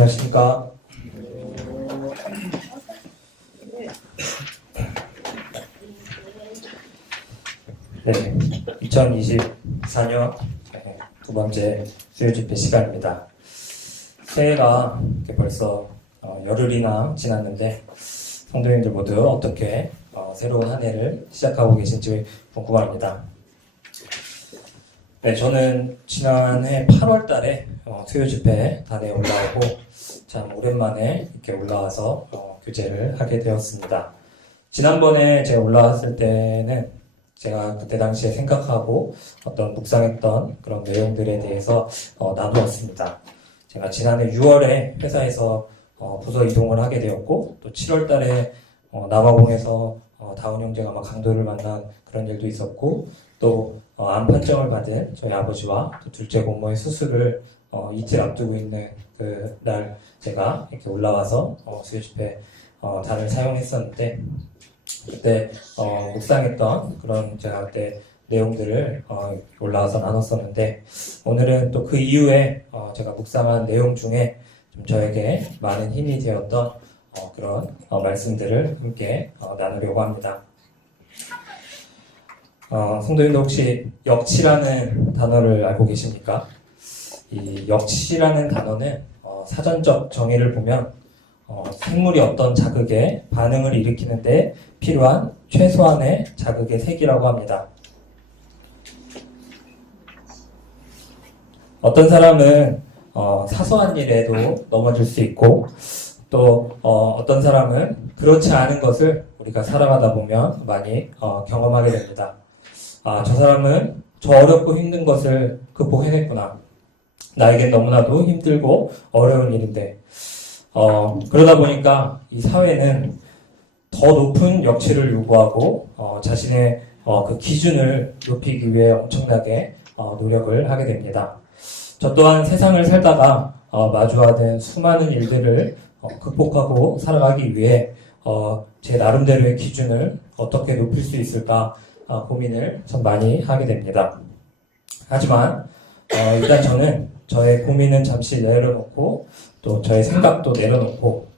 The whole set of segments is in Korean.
안녕하십니까. 네, 2024년 두 번째 수요 집회 시간입니다. 새해가 벌써 열흘이나 지났는데 성도님들 모두 어떻게 새로운 한 해를 시작하고 계신지 궁금합니다. 네, 저는 지난해 8월 달에 수요 집회 단에 올라오고 참 오랜만에 이렇게 올라와서 교제를 하게 되었습니다. 지난번에 제가 올라왔을 때는 제가 그때 당시에 생각하고 어떤 묵상했던 그런 내용들에 대해서 나누었습니다. 제가 지난해 6월에 회사에서 부서 이동을 하게 되었고 또 7월 달에 남아공에서 다운 형제가 막 강도를 만난 그런 일도 있었고 또 암 판정을 받은 저희 아버지와 또 둘째 고모의 수술을 이틀 앞두고 있는 그 날 제가 이렇게 올라와서 수요 집회 단을 사용했었는데 그때 묵상했던 그런 제가 그때 내용들을 올라와서 나눴었는데 오늘은 또 그 이후에 제가 묵상한 내용 중에 좀 저에게 많은 힘이 되었던 그런 말씀들을 함께 나누려고 합니다. 성도님들 혹시 역치라는 단어를 알고 계십니까? 이 역치라는 단어는 사전적 정의를 보면 생물이 어떤 자극에 반응을 일으키는데 필요한 최소한의 자극의 색이라고 합니다. 어떤 사람은 사소한 일에도 넘어질 수 있고 또 어떤 사람은 그렇지 않은 것을 우리가 살아가다 보면 많이 경험하게 됩니다. 저 사람은 저 어렵고 힘든 것을 극복해냈구나. 나에겐 너무나도 힘들고 어려운 일인데 그러다 보니까 이 사회는 더 높은 역치를 요구하고 자신의 그 기준을 높이기 위해 엄청나게 노력을 하게 됩니다. 저 또한 세상을 살다가 마주하는 수많은 일들을 극복하고 살아가기 위해 제 나름대로의 기준을 어떻게 높일 수 있을까 고민을 참 많이 하게 됩니다. 하지만 일단 저는 저의 고민은 잠시 내려놓고 또 저의 생각도 내려놓고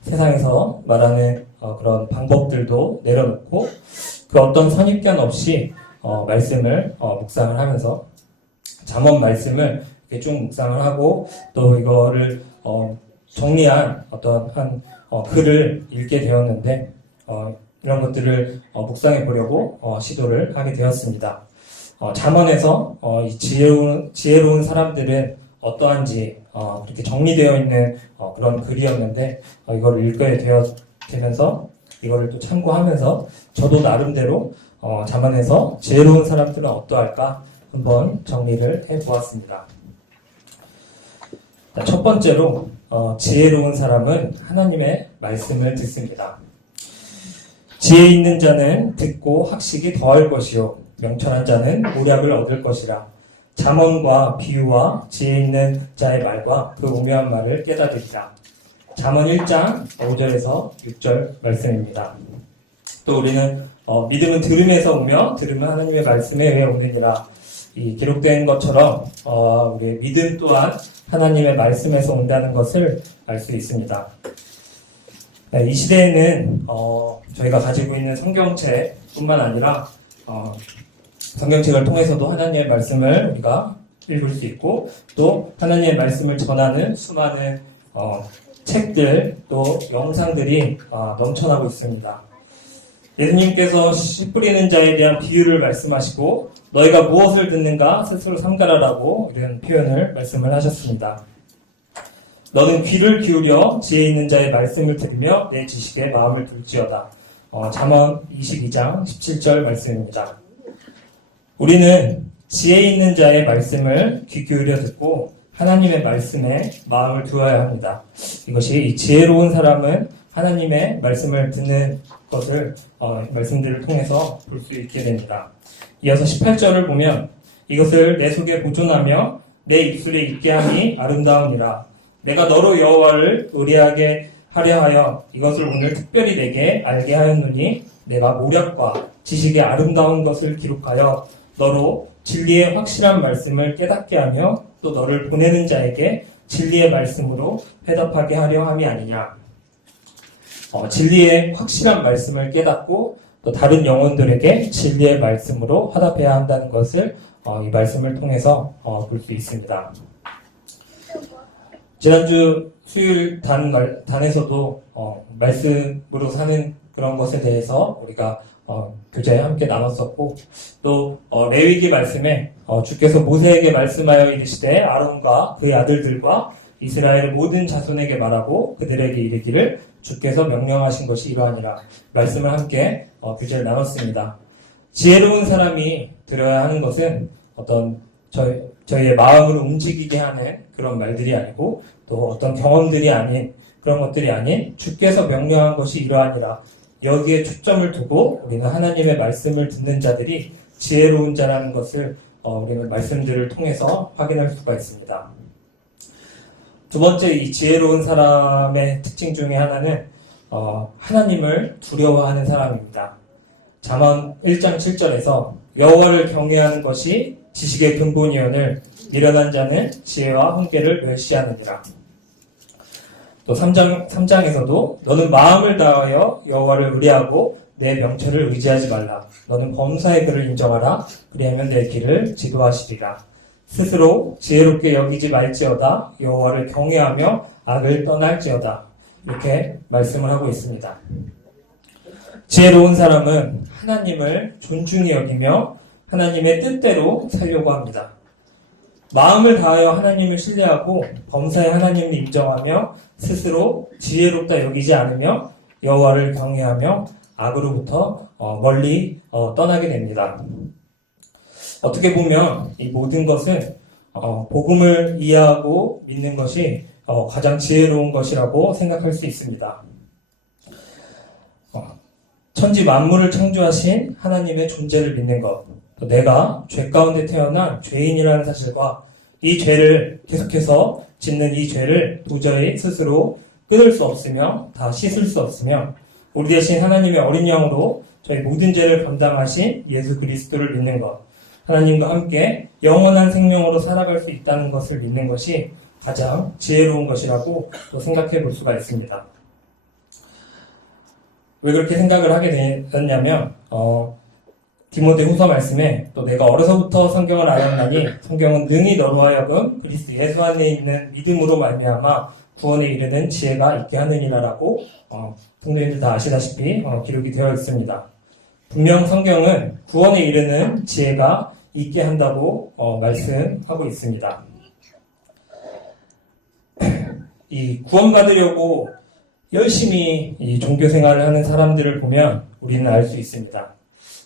세상에서 말하는 그런 방법들도 내려놓고 그 어떤 선입견 없이 말씀을 묵상을 하면서 잠언 말씀을 이렇게 쭉 묵상을 하고 또 이거를 정리한 어떤 한 글을 읽게 되었는데 이런 것들을 묵상해 보려고 시도를 하게 되었습니다. 잠언에서 이 지혜로운 사람들은 어떠한지 그렇게 정리되어 있는 그런 글이었는데 이거를 읽게 되면서 이거를 또 참고하면서 저도 나름대로 잠언에서 지혜로운 사람들은 어떠할까 한번 정리를 해보았습니다. 첫 번째로 지혜로운 사람은 하나님의 말씀을 듣습니다. 지혜 있는 자는 듣고 학식이 더할 것이요 명철한 자는 모략을 얻을 것이라. 잠언과 비유와 지혜 있는 자의 말과 그 오묘한 말을 깨닫으리라. 잠언 1장 5절에서 6절 말씀입니다. 또 우리는 믿음은 들음에서 오며 들음은 하나님의 말씀에 의해 오느니라. 이 기록된 것처럼 우리의 믿음 또한 하나님의 말씀에서 온다는 것을 알 수 있습니다. 이 시대에는 저희가 가지고 있는 성경책뿐만 아니라 성경책을 통해서도 하나님의 말씀을 우리가 읽을 수 있고 또 하나님의 말씀을 전하는 수많은 책들 또 영상들이 넘쳐나고 있습니다. 예수님께서 씨 뿌리는 자에 대한 비유를 말씀하시고 너희가 무엇을 듣는가 스스로 삼가라라고 이런 표현을 말씀을 하셨습니다. 너는 귀를 기울여 지혜 있는 자의 말씀을 들으며 내 지식에 마음을 둘지어다. 잠언 22장 17절 말씀입니다. 우리는 지혜 있는 자의 말씀을 귀 기울여 듣고 하나님의 말씀에 마음을 두어야 합니다. 이것이 이 지혜로운 사람은 하나님의 말씀을 듣는 것을 말씀들을 통해서 볼 수 있게 됩니다. 이어서 18절을 보면 이것을 내 속에 보존하며 내 입술에 있게 하니 아름다우니라. 내가 너로 여호와를 의뢰하게 하려 하여 이것을 오늘 특별히 내게 알게 하였노니 내가 모략과 지식의 아름다운 것을 기록하여 너로 진리의 확실한 말씀을 깨닫게 하며 또 너를 보내는 자에게 진리의 말씀으로 회답하게 하려 함이 아니냐. 진리의 확실한 말씀을 깨닫고 또 다른 영혼들에게 진리의 말씀으로 화답해야 한다는 것을 이 말씀을 통해서 볼 수 있습니다. 지난주 수요일 단에서도 말씀으로 사는 그런 것에 대해서 우리가 교제에 함께 나눴었고, 또 레위기 말씀에 주께서 모세에게 말씀하여 이르시되 아론과 그의 아들들과 이스라엘의 모든 자손에게 말하고 그들에게 이르기를 주께서 명령하신 것이 이러하니라 말씀을 함께 교제를 나눴습니다. 지혜로운 사람이 들어야 하는 것은 어떤 저희의 마음을 움직이게 하는 그런 말들이 아니고, 또 어떤 경험들이 아닌 그런 것들이 아닌 주께서 명령한 것이 이러하니라, 여기에 초점을 두고 우리는 하나님의 말씀을 듣는 자들이 지혜로운 자라는 것을 우리는 말씀들을 통해서 확인할 수가 있습니다. 두 번째, 이 지혜로운 사람의 특징 중에 하나는 하나님을 두려워하는 사람입니다. 잠언 1장 7절에서 여호와를 경외하는 것이 지식의 근본이오늘 미련한 자는 지혜와 훈계를 멸시하느니라. 또 3장에서도 너는 마음을 다하여 여호와를 의뢰하고 내 명철을 의지하지 말라. 너는 범사의 글을 인정하라. 그리하면 내 길을 지도하시리라. 스스로 지혜롭게 여기지 말지어다. 여호와를 경외하며 악을 떠날지어다. 이렇게 말씀을 하고 있습니다. 지혜로운 사람은 하나님을 존중히 여기며 하나님의 뜻대로 살려고 합니다. 마음을 다하여 하나님을 신뢰하고 범사의 하나님을 인정하며 스스로 지혜롭다 여기지 않으며 여호와를 경외하며 악으로부터 멀리 떠나게 됩니다. 어떻게 보면 이 모든 것은 복음을 이해하고 믿는 것이 가장 지혜로운 것이라고 생각할 수 있습니다. 천지 만물을 창조하신 하나님의 존재를 믿는 것, 또 내가 죄 가운데 태어난 죄인이라는 사실과 이 죄를 계속해서 짓는 이 죄를 도저히 스스로 끊을 수 없으며 다 씻을 수 없으며 우리 대신 하나님의 어린 양으로 저희 모든 죄를 감당하신 예수 그리스도를 믿는 것, 하나님과 함께 영원한 생명으로 살아갈 수 있다는 것을 믿는 것이 가장 지혜로운 것이라고 또 생각해 볼 수가 있습니다. 왜 그렇게 생각을 하게 되었냐면 디모데후서 말씀에 또 내가 어려서부터 성경을 알았나니 성경은 능히 너로 하여금 그리스도 예수 안에 있는 믿음으로 말미암아 구원에 이르는 지혜가 있게 하느니라라고 성도님들 다 아시다시피 기록이 되어 있습니다. 분명 성경은 구원에 이르는 지혜가 있게 한다고 말씀하고 있습니다. 이 구원받으려고 열심히 이 종교 생활을 하는 사람들을 보면 우리는 알 수 있습니다.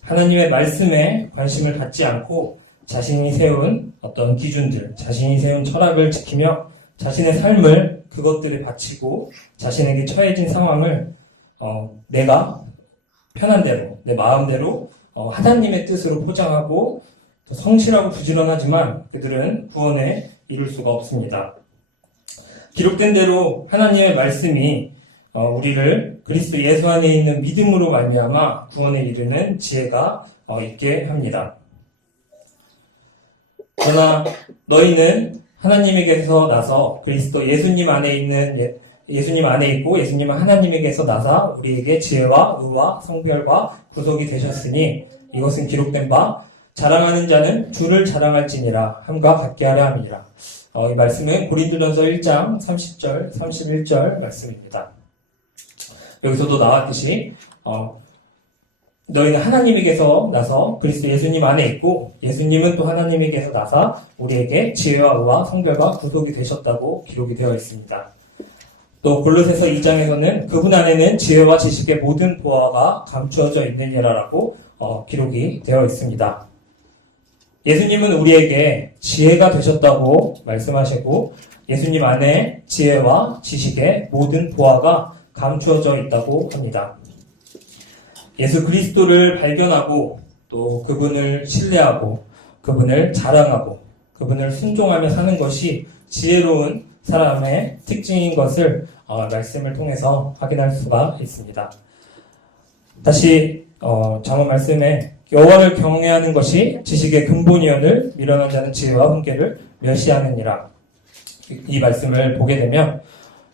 하나님의 말씀에 관심을 갖지 않고 자신이 세운 어떤 기준들, 자신이 세운 철학을 지키며 자신의 삶을 그것들에 바치고 자신에게 처해진 상황을 내가 편한 대로, 내 마음대로 하나님의 뜻으로 포장하고 성실하고 부지런하지만 그들은 구원에 이룰 수가 없습니다. 기록된 대로 하나님의 말씀이 우리를 그리스도 예수 안에 있는 믿음으로 말미암아 구원에 이르는 지혜가 있게 합니다. 그러나 너희는 하나님에게서 나서 그리스도 예수님 안에 있고 예수님은 하나님에게서 나사 우리에게 지혜와 의와 성별과 구속이 되셨으니 이것은 기록된 바 자랑하는 자는 주를 자랑할지니라 함과 같게 하려 함이니라. 이 말씀은 고린도전서 1장 30절 31절 말씀입니다. 여기서도 나왔듯이 너희는 하나님에게서 나서 그리스도 예수님 안에 있고 예수님은 또 하나님에게서 나사 우리에게 지혜와 의와 성별과 구속이 되셨다고 기록이 되어 있습니다. 또 골로새서 2장에서는 그분 안에는 지혜와 지식의 모든 보화가 감추어져 있느니라라고 기록이 되어 있습니다. 예수님은 우리에게 지혜가 되셨다고 말씀하시고 예수님 안에 지혜와 지식의 모든 보화가 감추어져 있다고 합니다. 예수 그리스도를 발견하고 또 그분을 신뢰하고 그분을 자랑하고 그분을 순종하며 사는 것이 지혜로운 사람의 특징인 것을 말씀을 통해서 확인할 수가 있습니다. 다시 잠언 말씀에 여호와를 경외하는 것이 지식의 근본이오늘 미련한 자는 지혜와 훈계를 멸시하느니라. 이 말씀을 보게 되면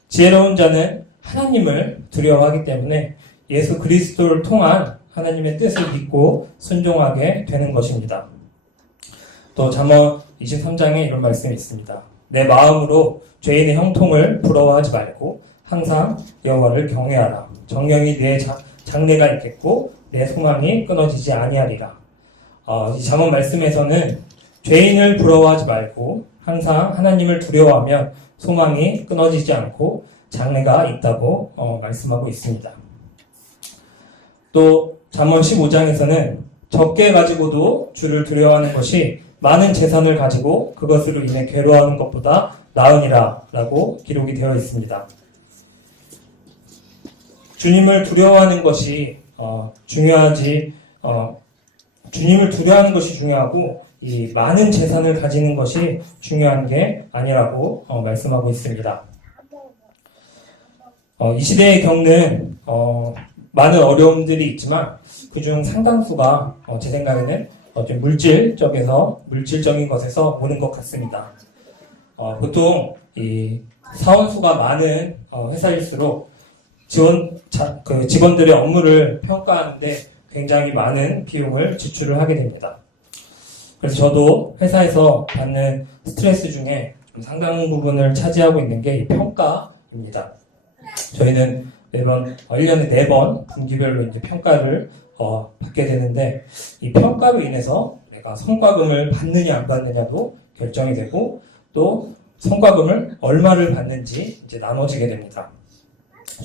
지혜로운 자는 하나님을 두려워하기 때문에 예수 그리스도를 통한 하나님의 뜻을 믿고 순종하게 되는 것입니다. 또 잠언 23장에 이런 말씀이 있습니다. 내 마음으로 죄인의 형통을 부러워하지 말고 항상 여호와를 경외하라. 정령이 내 장래가 있겠고 내 소망이 끊어지지 아니하리라. 이 잠언 말씀에서는 죄인을 부러워하지 말고 항상 하나님을 두려워하면 소망이 끊어지지 않고 장래가 있다고 말씀하고 있습니다. 또 잠언 15장에서는 적게 가지고도 주를 두려워하는 것이 많은 재산을 가지고 그것으로 인해 괴로워하는 것보다 나으니라 라고 기록이 되어 있습니다. 주님을 두려워하는 것이 주님을 두려워하는 것이 중요하고 이 많은 재산을 가지는 것이 중요한 게 아니라고 말씀하고 있습니다. 이 시대에 겪는 많은 어려움들이 있지만 그중 상당수가 제 생각에는 좀 물질적인 것에서 오는 것 같습니다. 보통 이 사원수가 많은 회사일수록 직원들의 업무를 평가하는데 굉장히 많은 비용을 지출을 하게 됩니다. 그래서 저도 회사에서 받는 스트레스 중에 상당 부분을 차지하고 있는 게 이 평가입니다. 저희는 매번 1년에 4번 분기별로 이제 평가를 받게 되는데 이 평가로 인해서 내가 성과금을 받느냐 안 받느냐도 결정이 되고 또 성과금을 얼마를 받는지 이제 나눠지게 됩니다.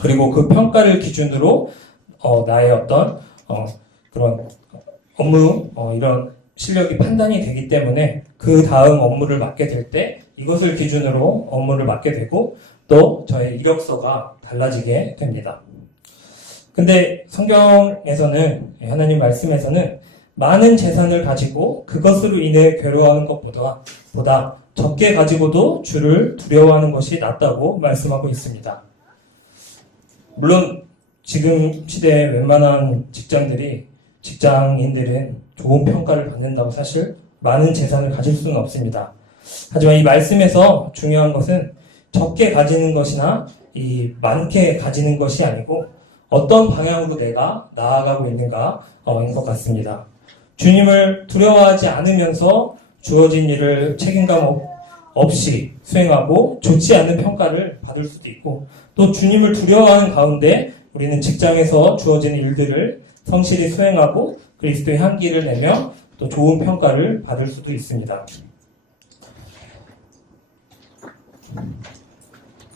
그리고 그 평가를 기준으로 나의 어떤 그런 업무 이런 실력이 판단이 되기 때문에 그 다음 업무를 맡게 될 때 이것을 기준으로 업무를 맡게 되고 또 저의 이력서가 달라지게 됩니다. 근데 성경에서는 하나님 말씀에서는 많은 재산을 가지고 그것으로 인해 괴로워하는 것보다 적게 가지고도 주를 두려워하는 것이 낫다고 말씀하고 있습니다. 물론 지금 시대에 웬만한 직장인들은 좋은 평가를 받는다고 사실 많은 재산을 가질 수는 없습니다. 하지만 이 말씀에서 중요한 것은 적게 가지는 것이나 이 많게 가지는 것이 아니고 어떤 방향으로 내가 나아가고 있는가인 것 같습니다. 주님을 두려워하지 않으면서 주어진 일을 책임감 없이 수행하고 좋지 않은 평가를 받을 수도 있고 또 주님을 두려워하는 가운데 우리는 직장에서 주어지는 일들을 성실히 수행하고 그리스도의 향기를 내며 또 좋은 평가를 받을 수도 있습니다.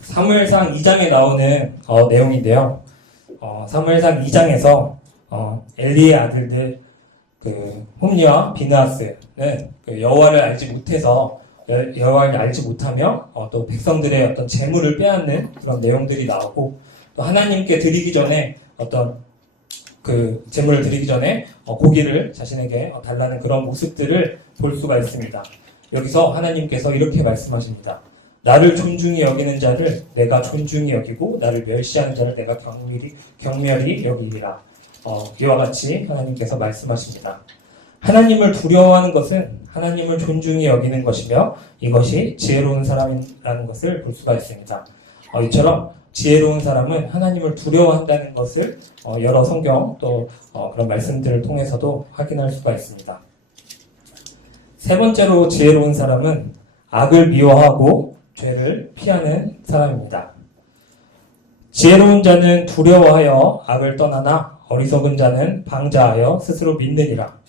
사무엘상 2장에 나오는 내용인데요. 사무엘상 2장에서 엘리의 아들들 홈리와 비느하스는 여호와를 알지 못하며 또 백성들의 어떤 재물을 빼앗는 그런 내용들이 나오고 또 하나님께 드리기 전에 어떤 그 재물을 드리기 전에 고기를 자신에게 달라는 그런 모습들을 볼 수가 있습니다. 여기서 하나님께서 이렇게 말씀하십니다. 나를 존중히 여기는 자를 내가 존중히 여기고 나를 멸시하는 자를 내가 경멸히 여기리라. 이와 같이 하나님께서 말씀하십니다. 하나님을 두려워하는 것은 하나님을 존중히 여기는 것이며 이것이 지혜로운 사람이라는 것을 볼 수가 있습니다. 이처럼 지혜로운 사람은 하나님을 두려워한다는 것을 여러 성경 또 그런 말씀들을 통해서도 확인할 수가 있습니다. 세 번째로 지혜로운 사람은 악을 미워하고 죄를 피하는 사람입니다. 지혜로운 자는 두려워하여 악을 떠나나 어리석은 자는 방자하여 스스로 믿느니라.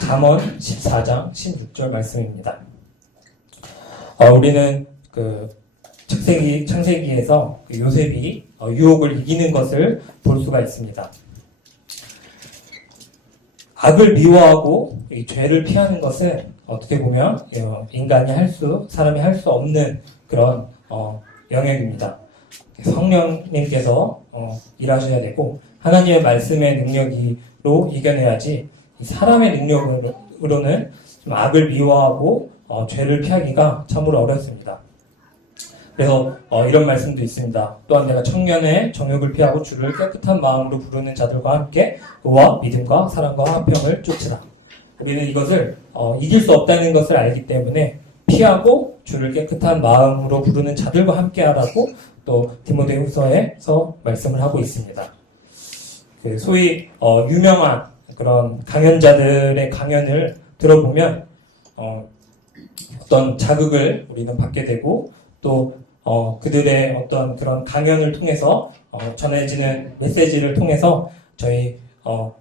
잠언 14장 16절 말씀입니다. 우리는 창세기에서 요셉이 유혹을 이기는 것을 볼 수가 있습니다. 악을 미워하고 이 죄를 피하는 것은 어떻게 보면 사람이 할 수 없는 그런 영역입니다. 성령님께서 일하셔야 되고 하나님의 말씀의 능력으로 이겨내야지 사람의 능력으로는 좀 악을 미워하고 죄를 피하기가 참으로 어렵습니다. 그래서 이런 말씀도 있습니다. 또한 내가 청년의 정욕을 피하고 주를 깨끗한 마음으로 부르는 자들과 함께 의와 믿음과 사랑과 화평을 쫓으라. 우리는 이것을 이길 수 없다는 것을 알기 때문에 피하고 주를 깨끗한 마음으로 부르는 자들과 함께하라고 또 디모데후서에서 말씀을 하고 있습니다. 그 소위 유명한 그런 강연자들의 강연을 들어보면 어떤 자극을 우리는 받게 되고 또 그들의 어떤 그런 강연을 통해서 전해지는 메시지를 통해서 저희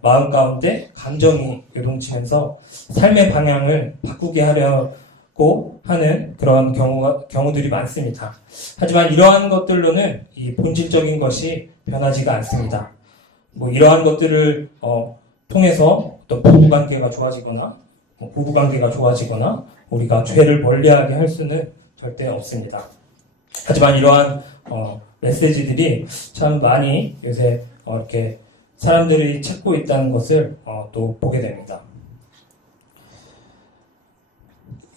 마음 가운데 감정이 요동치면서 삶의 방향을 바꾸게 하려고 하는 그런 경우들이 많습니다. 하지만 이러한 것들로는 이 본질적인 것이 변하지가 않습니다. 뭐 이러한 것들을 통해서 또 부부관계가 좋아지거나 부부관계가 좋아지거나 우리가 죄를 멀리하게 할 수는 절대 없습니다. 하지만 이러한 메시지들이 참 많이 요새 이렇게 사람들이 찾고 있다는 것을 또 보게 됩니다.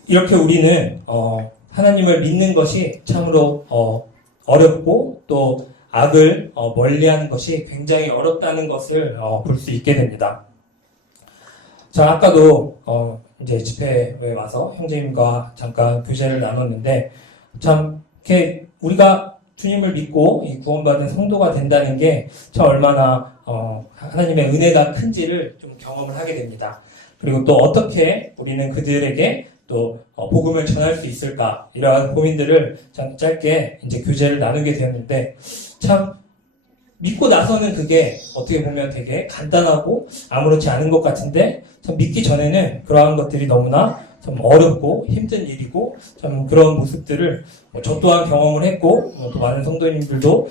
이렇게 우리는 하나님을 믿는 것이 참으로 어렵고 또 악을 멀리하는 것이 굉장히 어렵다는 것을 볼 수 있게 됩니다. 자, 아까도 이제 집회에 와서 형제님과 잠깐 교제를 나눴는데 참 이렇게 우리가 주님을 믿고 이 구원받은 성도가 된다는 게 참 얼마나 하나님의 은혜가 큰지를 좀 경험을 하게 됩니다. 그리고 또 어떻게 우리는 그들에게 또 복음을 전할 수 있을까 이러한 고민들을 참 짧게 이제 교제를 나누게 되었는데 참 믿고 나서는 그게 어떻게 보면 되게 간단하고 아무렇지 않은 것 같은데 참 믿기 전에는 그러한 것들이 너무나 참 어렵고 힘든 일이고 참 그런 모습들을 저 또한 경험을 했고 또 많은 성도님들도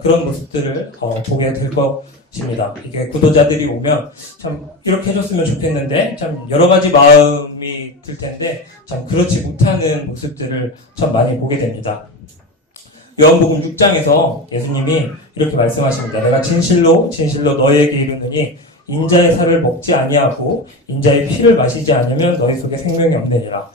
그런 모습들을 보게 될 것입니다. 이게 구도자들이 오면 참 이렇게 해줬으면 좋겠는데 참 여러 가지 마음이 들 텐데 참 그렇지 못하는 모습들을 참 많이 보게 됩니다. 요한복음 6장에서 예수님이 이렇게 말씀하십니다. 내가 진실로 진실로 너희에게 이르노니 인자의 살을 먹지 아니하고 인자의 피를 마시지 않으면 너희 속에 생명이 없느니라.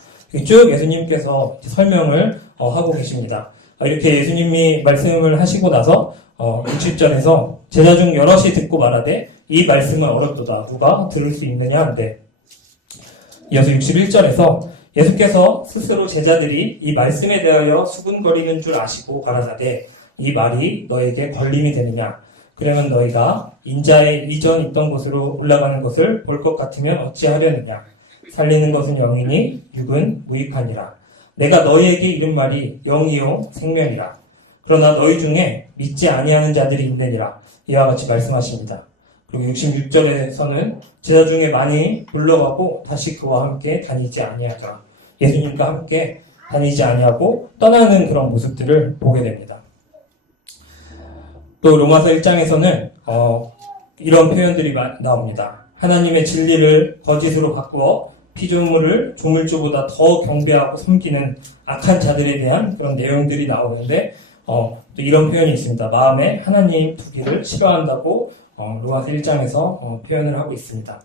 쭉 예수님께서 설명을 하고 계십니다. 이렇게 예수님이 말씀을 하시고 나서 60절에서 제자 중 여럿이 듣고 말하되 이 말씀은 어렵도다. 누가 들을 수 있느냐 한데 이어서 61절에서 예수께서 스스로 제자들이 이 말씀에 대하여 수군거리는 줄 아시고 가라사대 이 말이 너에게 걸림이 되느냐 그러면 너희가 인자의 이전 있던 곳으로 올라가는 것을 볼 것 같으면 어찌하려느냐 살리는 것은 영이니 육은 무익하니라 내가 너희에게 이른 말이 영이요 생명이라 그러나 너희 중에 믿지 아니하는 자들이 있느니라 이와 같이 말씀하십니다. 그리고 66절에서는 제자 중에 많이 물러가고 다시 그와 함께 다니지 아니하자 예수님과 함께 다니지 아니하고 떠나는 그런 모습들을 보게 됩니다. 또 로마서 1장에서는 이런 표현들이 나옵니다. 하나님의 진리를 거짓으로 바꾸어 피조물을 조물주보다 더 경배하고 섬기는 악한 자들에 대한 그런 내용들이 나오는데 또 이런 표현이 있습니다. 마음에 하나님 두기를 싫어한다고 로마서 1장에서 표현을 하고 있습니다.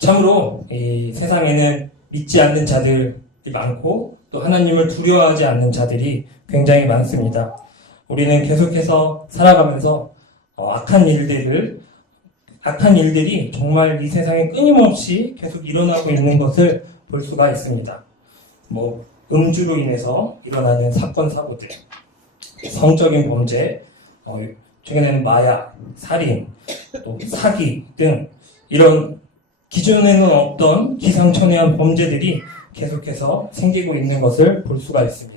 참으로 이 세상에는 믿지 않는 자들이 많고 또 하나님을 두려워하지 않는 자들이 굉장히 많습니다. 우리는 계속해서 살아가면서 악한 일들이 정말 이 세상에 끊임없이 계속 일어나고 있는 것을 볼 수가 있습니다. 뭐 음주로 인해서 일어나는 사건 사고들, 성적인 범죄, 최근에는 마약, 살인, 또 사기 등 이런 기존에는 없던 기상천외한 범죄들이 계속해서 생기고 있는 것을 볼 수가 있습니다.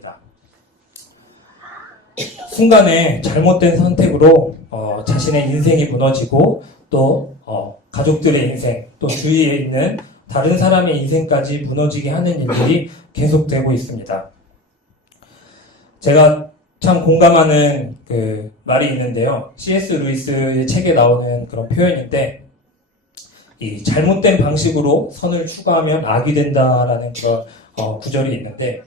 순간에 잘못된 선택으로 자신의 인생이 무너지고 또 가족들의 인생, 또 주위에 있는 다른 사람의 인생까지 무너지게 하는 일들이 계속되고 있습니다. 제가 참 공감하는 그 말이 있는데요. C.S. 루이스의 책에 나오는 그런 표현인데 이 잘못된 방식으로 선을 추구하면 악이 된다라는 그런 구절이 있는데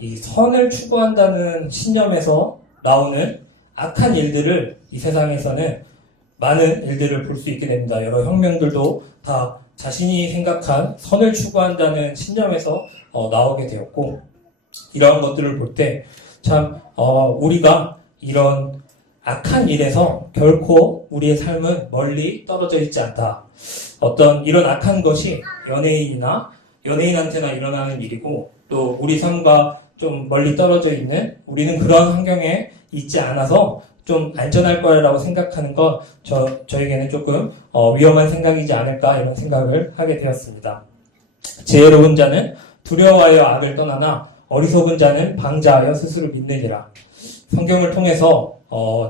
이 선을 추구한다는 신념에서 나오는 악한 일들을 이 세상에서는 많은 일들을 볼 수 있게 됩니다. 여러 혁명들도 다 자신이 생각한 선을 추구한다는 신념에서 나오게 되었고 이러한 것들을 볼 때 참 우리가 이런 악한 일에서 결코 우리의 삶은 멀리 떨어져 있지 않다. 어떤 이런 악한 것이 연예인이나 연예인한테나 일어나는 일이고 또 우리 삶과 좀 멀리 떨어져 있는 우리는 그런 환경에 있지 않아서 좀 안전할 거라고 생각하는 건 저에게는 조금 위험한 생각이지 않을까 이런 생각을 하게 되었습니다. 지혜로운 자는 두려워하여 악을 떠나나 어리석은 자는 방자하여 스스로 믿느니라. 성경을 통해서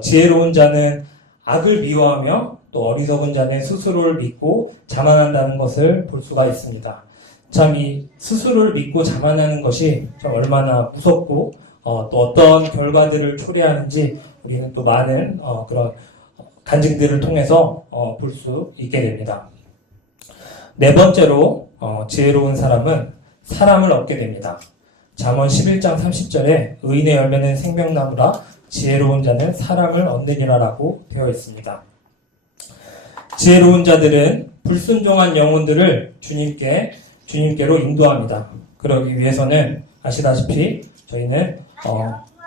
지혜로운 자는 악을 미워하며 또 어리석은 자는 스스로를 믿고 자만한다는 것을 볼 수가 있습니다. 참 이 스스로를 믿고 자만하는 것이 좀 얼마나 무섭고 또 어떤 결과들을 초래하는지 우리는 또 많은 그런 간증들을 통해서 볼 수 있게 됩니다. 네 번째로 지혜로운 사람은 사람을 얻게 됩니다. 잠언 11장 30절에 의인의 열매는 생명나무라 지혜로운 자는 사람을 얻느니라 라고 되어 있습니다. 지혜로운 자들은 불순종한 영혼들을 주님께로 인도합니다. 그러기 위해서는 아시다시피 저희는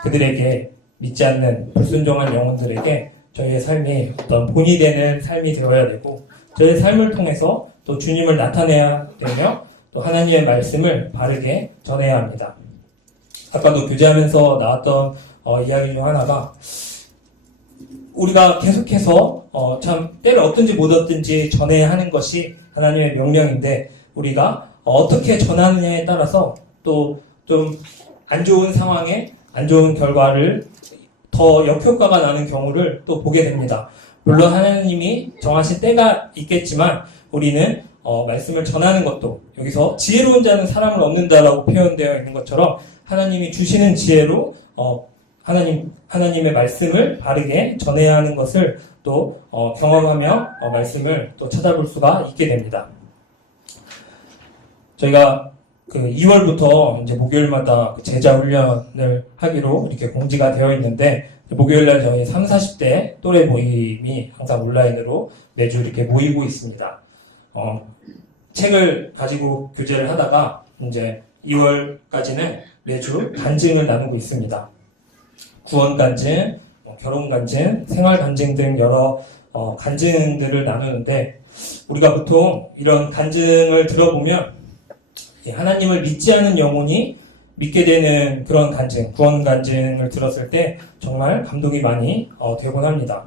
그들에게 믿지 않는 불순종한 영혼들에게 저희의 삶이 어떤 본이 되는 삶이 되어야 되고 저희의 삶을 통해서 또 주님을 나타내야 되며 또 하나님의 말씀을 바르게 전해야 합니다. 아까도 교제하면서 나왔던 이야기 중 하나가 우리가 계속해서 참 때를 얻든지 못 얻든지 전해야 하는 것이 하나님의 명령인데 우리가 어떻게 전하느냐에 따라서 또 좀 안 좋은 상황에 안 좋은 결과를 더 역효과가 나는 경우를 또 보게 됩니다. 물론 하나님이 정하신 때가 있겠지만 우리는 말씀을 전하는 것도 여기서 지혜로운 자는 사람을 얻는다라고 표현되어 있는 것처럼 하나님이 주시는 지혜로 하나님의 말씀을 바르게 전해야 하는 것을 또 경험하며 말씀을 또 찾아볼 수가 있게 됩니다. 저희가 그 2월부터 이제 목요일마다 제자 훈련을 하기로 이렇게 공지가 되어 있는데 목요일날 저희 30, 40대 또래 모임이 항상 온라인으로 매주 이렇게 모이고 있습니다. 책을 가지고 교제를 하다가 이제 2월까지는 매주 간증을 나누고 있습니다. 구원 간증, 결혼 간증, 생활 간증 등 여러 간증들을 나누는데 우리가 보통 이런 간증을 들어보면 하나님을 믿지 않은 영혼이 믿게 되는 그런 간증, 구원 간증을 들었을 때 정말 감동이 많이 되곤 합니다.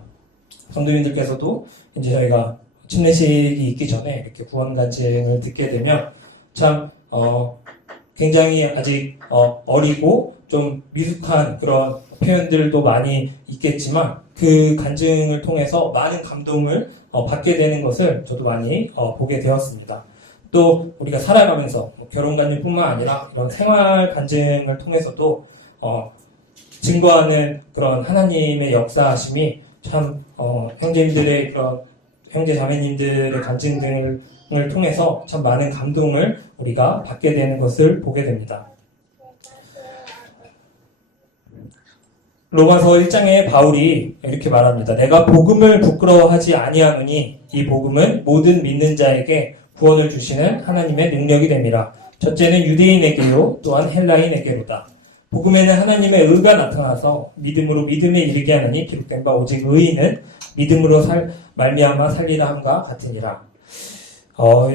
성도님들께서도 이제 저희가 침례식이 있기 전에 이렇게 구원 간증을 듣게 되면 참 굉장히 아직 어리고 좀 미숙한 그런 표현들도 많이 있겠지만 그 간증을 통해서 많은 감동을 받게 되는 것을 저도 많이 보게 되었습니다. 또 우리가 살아가면서 결혼 간증뿐만 아니라 이런 생활 간증을 통해서도 증거하는 그런 하나님의 역사하심이 참 형제님들의 그런 형제 자매님들의 간증 등을 통해서 참 많은 감동을 우리가 받게 되는 것을 보게 됩니다. 로마서 1장에 바울이 이렇게 말합니다. 내가 복음을 부끄러워하지 아니하노니 이 복음은 모든 믿는 자에게 구원을 주시는 하나님의 능력이 됨이라. 첫째는 유대인에게요 또한 헬라인에게로다. 복음에는 하나님의 의가 나타나서 믿음으로 믿음에 이르게 하느니 기록된 바 오직 의인은 믿음으로 말미암아 살리라 함과 같으니라.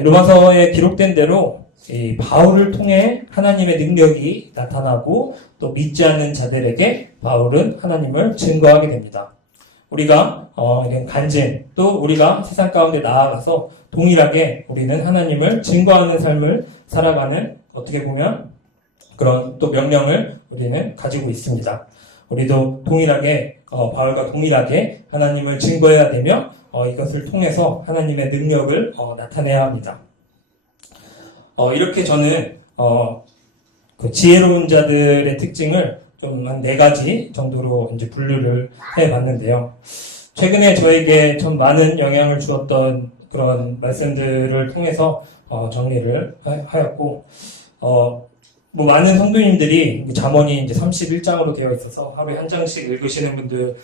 로마서에 기록된 대로 이 바울을 통해 하나님의 능력이 나타나고 또 믿지 않는 자들에게 바울은 하나님을 증거하게 됩니다. 우리가 이런 간증 또 우리가 세상 가운데 나아가서 동일하게 우리는 하나님을 증거하는 삶을 살아가는 어떻게 보면 그런 또 명령을 우리는 가지고 있습니다. 우리도 동일하게 바울과 동일하게 하나님을 증거해야 되며 이것을 통해서 하나님의 능력을 나타내야 합니다. 이렇게 저는 그 지혜로운 자들의 특징을 좀 한 4가지 정도로 이제 분류를 해봤는데요. 최근에 저에게 좀 많은 영향을 주었던 그런 말씀들을 통해서 정리를 하였고, 뭐 많은 성도님들이 잠언이 이제 31장으로 되어 있어서 하루에 한 장씩 읽으시는 분들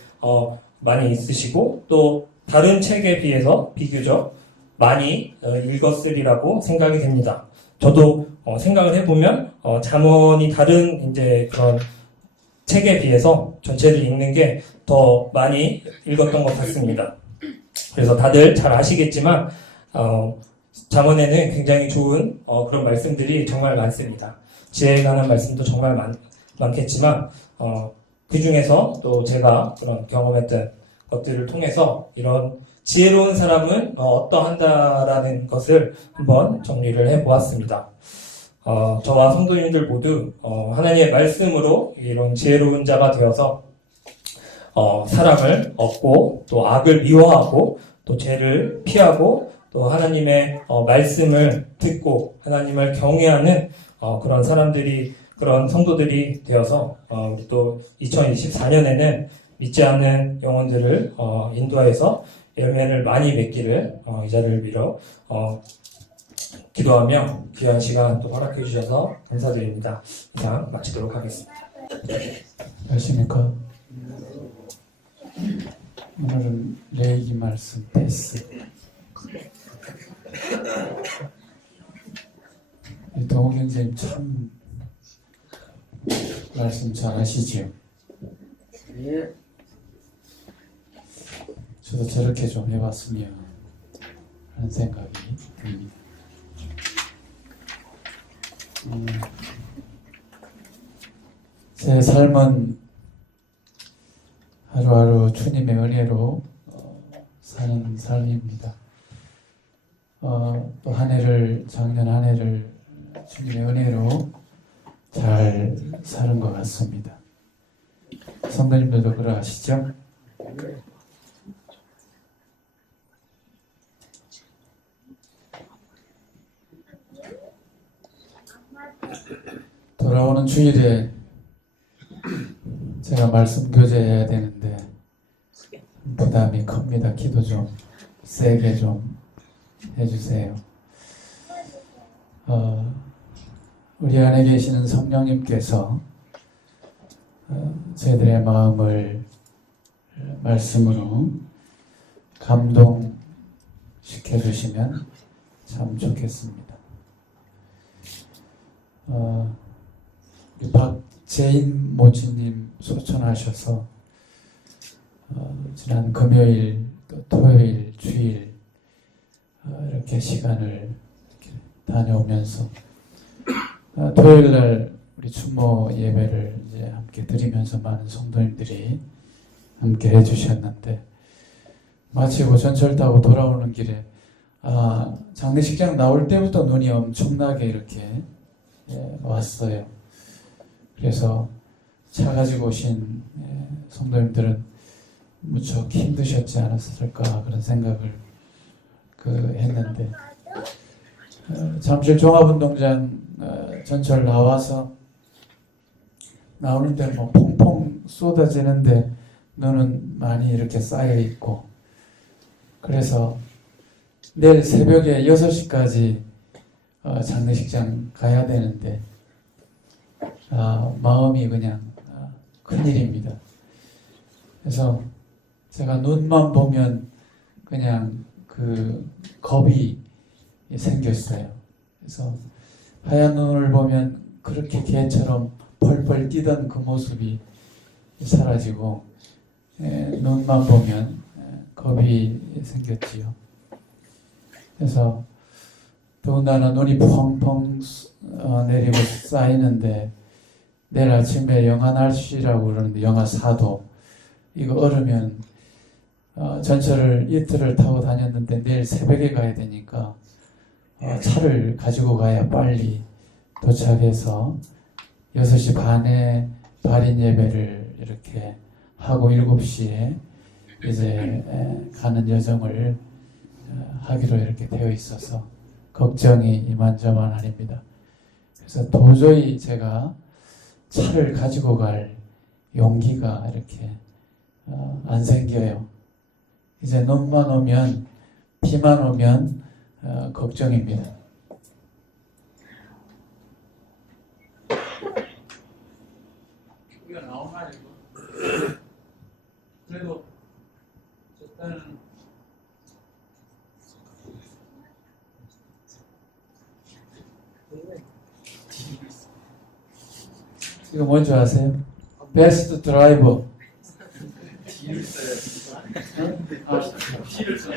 많이 있으시고 또 다른 책에 비해서 비교적 많이 읽었으리라고 생각이 됩니다. 저도 생각을 해보면 잠언이 다른 이제 그런 책에 비해서 전체를 읽는 게 더 많이 읽었던 것 같습니다. 그래서 다들 잘 아시겠지만 잠언에는 굉장히 좋은 그런 말씀들이 정말 많습니다. 지혜에 관한 말씀도 정말 많겠지만 그 중에서 또 제가 그런 경험했던 것들을 통해서 이런 지혜로운 사람은 어떠한다라는 것을 한번 정리를 해보았습니다. 저와 성도님들 모두 하나님의 말씀으로 이런 지혜로운 자가 되어서 사랑을 얻고 또 악을 미워하고 또 죄를 피하고 또 하나님의 말씀을 듣고 하나님을 경외하는 그런 사람들이 그런 성도들이 되어서 우리 또 2024년에는 믿지 않는 영혼들을 인도하여서 열매를 많이 맺기를 이 자리를 빌어 기도하며 귀한 시간 또 허락해 주셔서 감사드립니다. 이상 마치도록 하겠습니다. 안녕하십니까. 오늘은 레이기 말씀 패스. 동욱 형제님 참 말씀 잘 하시지요. 예. 저도 저렇게 좀 해봤으면 하는 생각이 듭니다. 제 삶은 하루하루 주님의 은혜로 사는 삶입니다. 또 작년 한 해를 주님의 은혜로 잘 사는 것 같습니다. 성도님들도 그러하시죠? 돌아오는 주일에 제가 말씀 교제해야 되는데 부담이 큽니다. 기도 좀 세게 좀 해주세요. 우리 안에 계시는 성령님께서 저희들의 마음을 말씀으로 감동시켜 주시면 참 좋겠습니다. 우리 박재인 모치님 소천하셔서 지난 금요일 또 토요일 주일 이렇게 시간을 이렇게 다녀오면서 토요일 날 우리 추모 예배를 이제 함께 드리면서 많은 성도님들이 함께 해주셨는데 마치고 전철 타고 돌아오는 길에 장례식장 나올 때부터 눈이 엄청나게 이렇게 왔어요. 그래서 차 가지고 오신 성도님들은 무척 힘드셨지 않았을까 그런 생각을 했는데 잠실 종합운동장 전철 나와서 나오는데 뭐 퐁퐁 쏟아지는데 눈은 많이 이렇게 쌓여 있고 그래서 내일 새벽에 6시까지 장례식장 가야 되는데 마음이 그냥 큰일입니다. 그래서 제가 눈만 보면 그냥 겁이 생겼어요. 그래서 하얀 눈을 보면 그렇게 개처럼 펄펄 뛰던 그 모습이 사라지고 눈만 보면 겁이 생겼지요. 그래서 더군다나 눈이 펑펑 내리고 쌓이는데 내일 아침에 영하 날씨라고 그러는데 영하 4도 이거 얼으면 전철을 이틀을 타고 다녔는데 내일 새벽에 가야 되니까 차를 가지고 가야 빨리 도착해서 6시 반에 발인 예배를 이렇게 하고 7시에 이제 가는 여정을 하기로 이렇게 되어 있어서 걱정이 이만저만아닙니다. 그래서 도저히 제가 차를 가지고 갈 용기가 이렇게 안 생겨요. 이제 눈만 오면 비만 오면 걱정입니다. 우리가 나온 말이고 그래도 일단은 이거 뭔지 아세요? 베스트 드라이버. 뒤를 써야지. 뒤를 써야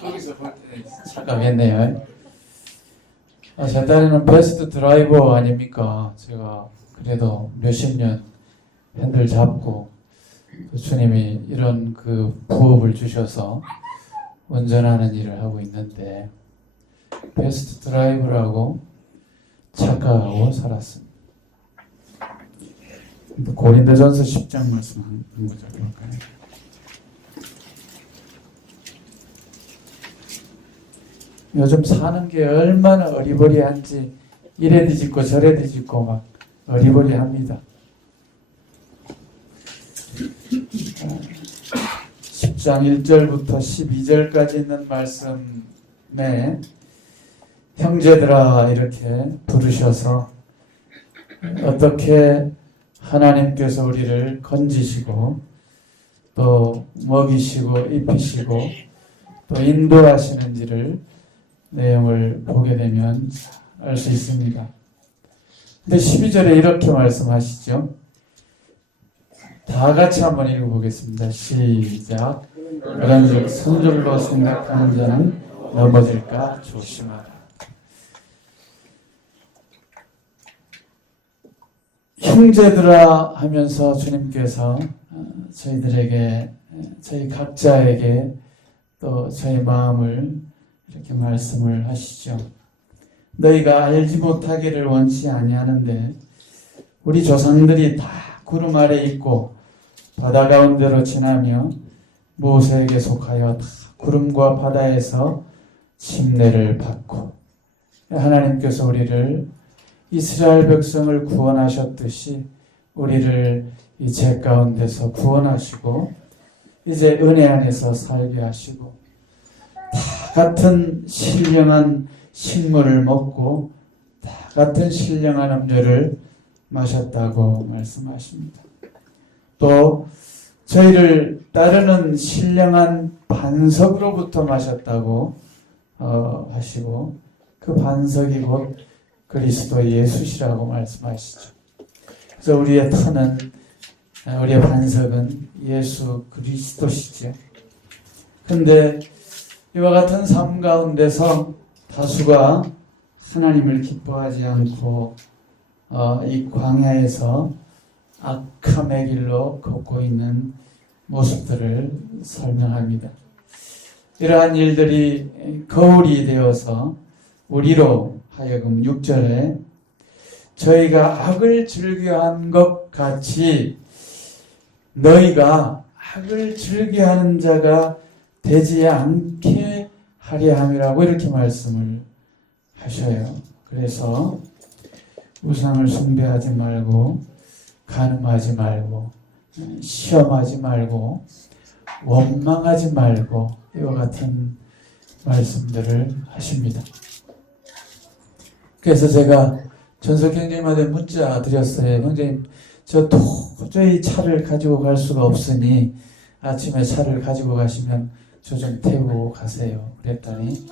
거기서 볼 때는 착각했네요. 제 딸에는 베스트 드라이버 아닙니까? 제가 그래도 몇십 년 핸들 잡고 주님이 이런 그 부업을 주셔서 운전하는 일을 하고 있는데 베스트 드라이버라고 착각하고 살았습니다. 고린도전서 10장 말씀 한 구절 볼까요? 요즘 사는 게 얼마나 어리버리한지 이래 뒤집고 저래 뒤집고 막 어리버리합니다. 10장 1절부터 12절까지 있는 말씀에 형제들아 이렇게 부르셔서 어떻게 하나님께서 우리를 건지시고 또 먹이시고 입히시고 또 인도하시는지를 내용을 보게 되면 알 수 있습니다. 근데 12절에 이렇게 말씀하시죠. 다 같이 한번 읽어보겠습니다. 시작. 그런즉 선줄로 생각하는 자는 넘어질까 조심하라. 형제들아 하면서 주님께서 저희들에게 저희 각자에게 또 저희 마음을 이렇게 말씀을 하시죠. 너희가 알지 못하기를 원치 아니하는데 우리 조상들이 다 구름 아래 있고 바다 가운데로 지나며 모세에게 속하여 다 구름과 바다에서 침례를 받고 하나님께서 우리를 이스라엘 백성을 구원하셨듯이 우리를 이 죄 가운데서 구원하시고 이제 은혜 안에서 살게 하시고 다 같은 신령한 식물을 먹고 다 같은 신령한 음료를 마셨다고 말씀하십니다. 또 저희를 따르는 신령한 반석으로부터 마셨다고 하시고 그 반석이 곧 그리스도 예수시라고 말씀하시죠. 그래서 우리의 터는 우리의 반석은 예수 그리스도시죠. 그런데 이와 같은 삶 가운데서 다수가 하나님을 기뻐하지 않고 이 광야에서 악함의 길로 걷고 있는 모습들을 설명합니다. 이러한 일들이 거울이 되어서 우리로 하여금 6절에 저희가 악을 즐겨한 것 같이 너희가 악을 즐겨하는 자가 되지 않게 하려 함이라고 이렇게 말씀을 하셔요. 그래서 우상을 숭배하지 말고 간음하지 말고 시험하지 말고 원망하지 말고 이와 같은 말씀들을 하십니다. 그래서 제가 전석 형제님한테 문자 드렸어요. 형제님, 저 도저히 차를 가지고 갈 수가 없으니 아침에 차를 가지고 가시면 저 좀 태우고 가세요. 그랬더니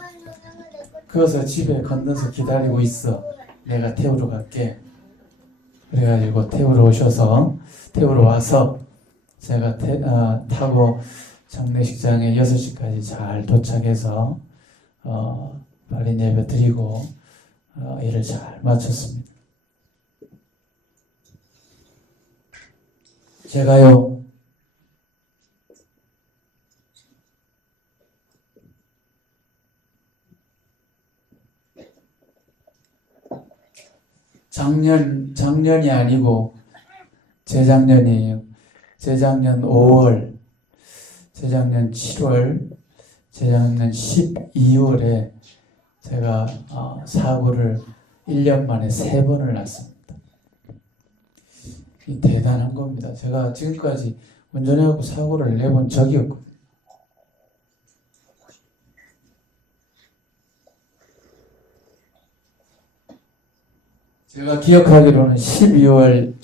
그어서 집에 건너서 기다리고 있어. 내가 태우러 갈게. 그래가지고 태우러 와서 제가 타고 장례식장에 6시까지 잘 도착해서 발인 예배 드리고 일을 잘 마쳤습니다. 제가요 작년이 아니고 재작년이에요. 재작년 5월, 재작년 7월, 재작년 12월에 제가 사고를 1년 만에 3번을 났습니다. 이 대단한 겁니다. 제가 지금까지 운전해갖고 사고를 내본 적이 없거든요. 제가 기억하기로는 12월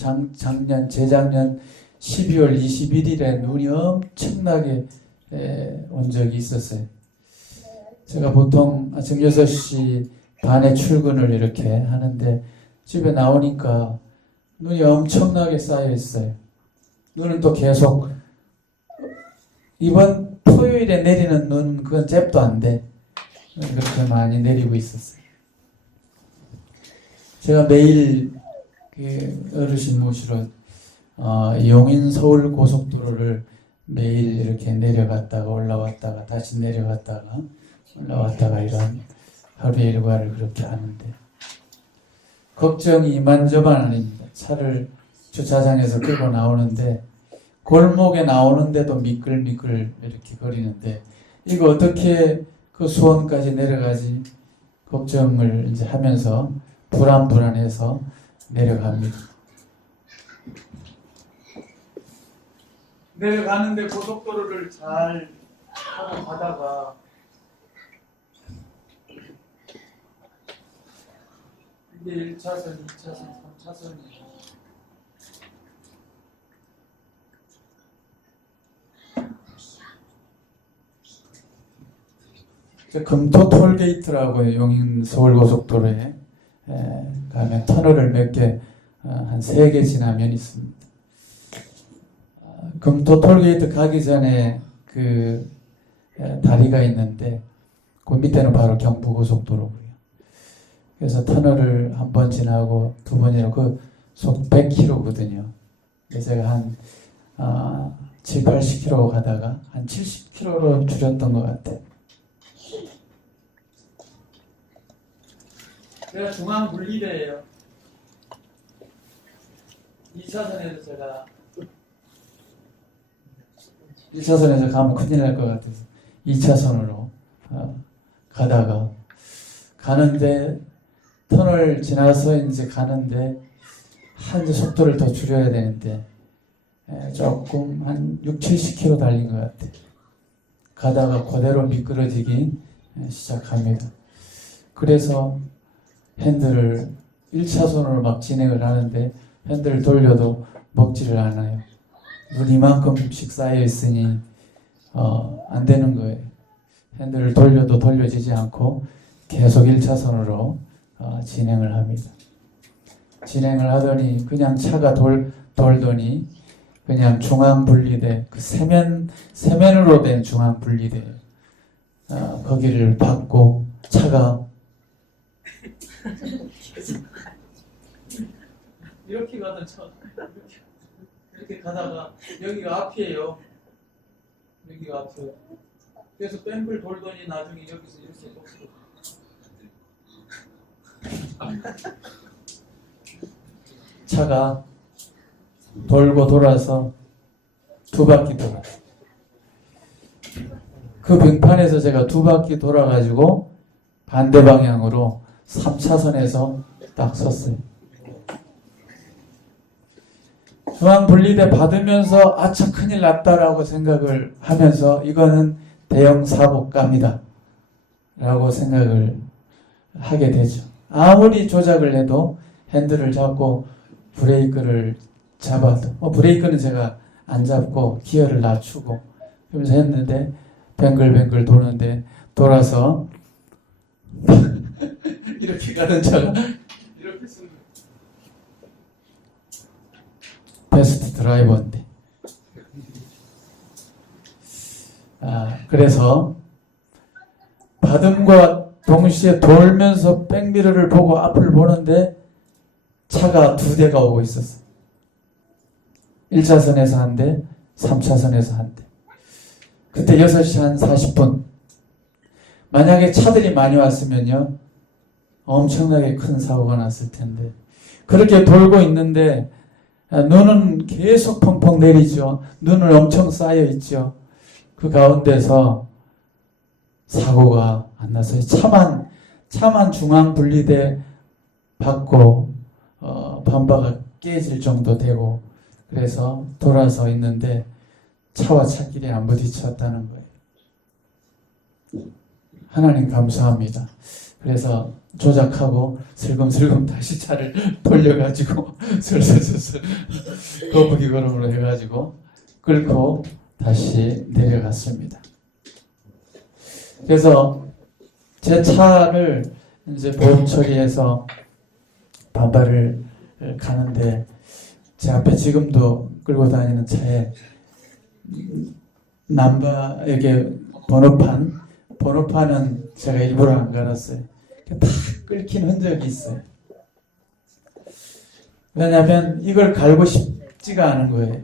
재작년 12월 21일에 눈이 엄청나게 온 적이 있었어요. 제가 보통 아침 6시 반에 출근을 이렇게 하는데 집에 나오니까 눈이 엄청나게 쌓여 있어요. 눈은 또 계속 이번 토요일에 내리는 눈 그건 잽도 안 돼. 그렇게 많이 내리고 있었어요. 제가 매일 그 어르신 모시러 용인 서울 고속도로를 매일 이렇게 내려갔다가 올라왔다가 다시 내려갔다가 올라왔다가 이런 하루 일과를 그렇게 하는데 걱정이 이만저만 아닙니다. 차를 주차장에서 끌고 나오는데 골목에 나오는데도 미끌미끌 이렇게 거리는데 이거 어떻게 그 수원까지 내려가지 걱정을 이제 하면서 불안해서 내려갑니다. 내려가는데 고속도로를 잘 타고 가다가 이게 1차선, 2차선, 3차선이 금토 톨게이트라고 용인 서울고속도로에 가면 터널을 몇 개, 한 3개 지나면 있습니다. 금토 톨게이트 가기 전에 그 다리가 있는데 그 밑에는 바로 경부고속도로고요. 그래서 터널을 한 번 지나고 두 번이나 그 속 100km거든요. 그래서 제가 한 7, 80km 가다가 한 70km로 줄였던 것 같아요. 제가 중앙 분리대예요. 2차선에서 제가 1차선에서 가면 큰일 날 것 같아서 2차선으로 가다가 가는데 터널 지나서 이제 가는데 한 속도를 더 줄여야 되는데 조금 한 6, 70km 달린 것 같아요. 가다가 그대로 미끄러지기 시작합니다. 그래서 핸들을 1차선으로 막 진행을 하는데 핸들을 돌려도 먹지를 않아요. 눈 이만큼씩 쌓여 있으니 안 되는 거예요. 핸들을 돌려도 돌려지지 않고 계속 1차선으로 진행을 합니다. 진행을 하더니 그냥 차가 돌더니 그냥 중앙분리대 그 세면으로 된 중앙분리대 거기를 받고 차가 이렇게 가던 차 이렇게 가다가 여기가 앞이에요. 여기가 앞이에요. 그래서 뺑글 돌더니 나중에 여기서 이렇게 꺾고 차가 돌고 돌아서 두 바퀴 돌아요. 그 병판에서 제가 두 바퀴 돌아가지고 반대 방향으로 3차선에서 딱 섰어요. 중앙분리대 받으면서 아차 큰일 났다라고 생각을 하면서 이거는 대형 사고감이다 라고 생각을 하게 되죠. 아무리 조작을 해도 핸들을 잡고 브레이크를 잡아도 브레이크는 제가 안 잡고 기어를 낮추고 그러면서 했는데 뱅글뱅글 도는데 돌아서 이렇게 가는 차가 이렇게 쓰는 베스트 드라이버인데 그래서 받음과 동시에 돌면서 백미러를 보고 앞을 보는데 차가 두 대가 오고 있었어. 1차선에서 한 대, 3차선에서 한 대. 그때 6시 한 40분. 만약에 차들이 많이 왔으면요 엄청나게 큰 사고가 났을 텐데 그렇게 돌고 있는데 눈은 계속 펑펑 내리죠. 눈은 엄청 쌓여 있죠. 그 가운데서 사고가 안 났어요. 차만 중앙 분리대 받고 반바가 깨질 정도 되고 그래서 돌아서 있는데 차와 차끼리 안 부딪혔다는 거예요. 하나님 감사합니다. 그래서 조작하고 슬금슬금 다시 차를 돌려가지고 슬슬슬슬 거북이 걸음으로 해가지고 끌고 다시 내려갔습니다. 그래서 제 차를 이제 보험 처리해서 반바를 가는데 제 앞에 지금도 끌고 다니는 차에 남바에게 번호판은 제가 일부러 안 갈았어요. 다 끓긴 흔적이 있어요. 왜냐하면 이걸 갈고 싶지가 않은 거예요.